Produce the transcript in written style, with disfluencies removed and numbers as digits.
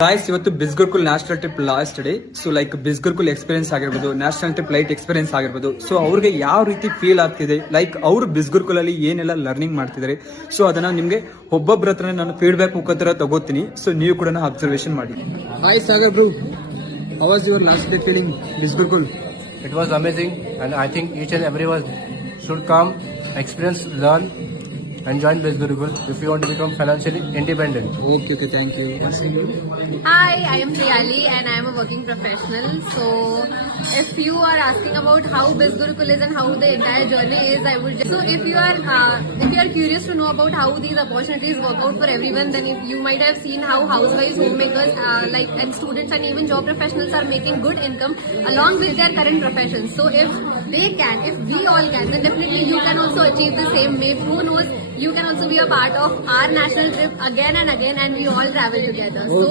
Guys, ಇವತ್ತು ಬಿಸ್ಗುರ್ಕುಲ್ national trip last day. So like ಬಿಸ್ಗುರ್ಕುಲ್ ಎಕ್ಸ್ಪೀರಿಯನ್ಸ್ ಆಗಿರ್ಬೋದು, ನ್ಯಾಷನಲ್ ಟ್ರಿಪ್ ಲೈಟ್ ಎಕ್ಸ್ಪೀರಿಯನ್ಸ್ ಆಗಿರ್ಬೋದು. ಸೊ ಅವ್ರಿಗೆ ಯಾವ ರೀತಿ ಫೀಲ್ ಆಗ್ತಿದೆ, ಲೈಕ್ ಅವರು ಬಿಸ್ಗುರ್ಕುಲ್ ಅಲ್ಲಿ ಏನೆಲ್ಲ ಲರ್ನಿಂಗ್ ಮಾಡ್ತಿದ್ದಾರೆ, ಸೊ ಅದನ್ನ ನಿಮ್ಗೆ ಒಬ್ಬೊಬ್ಬರ ಹತ್ರ ನಾನು ಫೀಡ್ಬ್ಯಾಕ್ ಮುಖಾಂತರ ತಗೋತೀನಿ. ಸೊ ನೀವು ಕೂಡ ಅಬ್ಸರ್ವೇಷನ್ ಮಾಡಿ. Hi Sagar bro, how was your last day feeling ಬಿಸ್ಗುರ್ಕುಲ್? It was amazing, and I think each and everyone should come, experience, learn, and join Biz Gurukul if you want to become financially independent. Okay, thank you. Hi, I am Priyali and I am a working professional. So, if you are asking about how Biz Gurukul is and how the entire journey is, I would just, so if you are curious to know about how these opportunities work out for everyone, then if you might have seen how housewives, homemakers, and students and even job professionals are making good income along with their current professions. So, if they can, if we all can, then definitely you can also achieve the same. Maybe who knows? You can also be a part of our national trip again and again, and we all travel together. So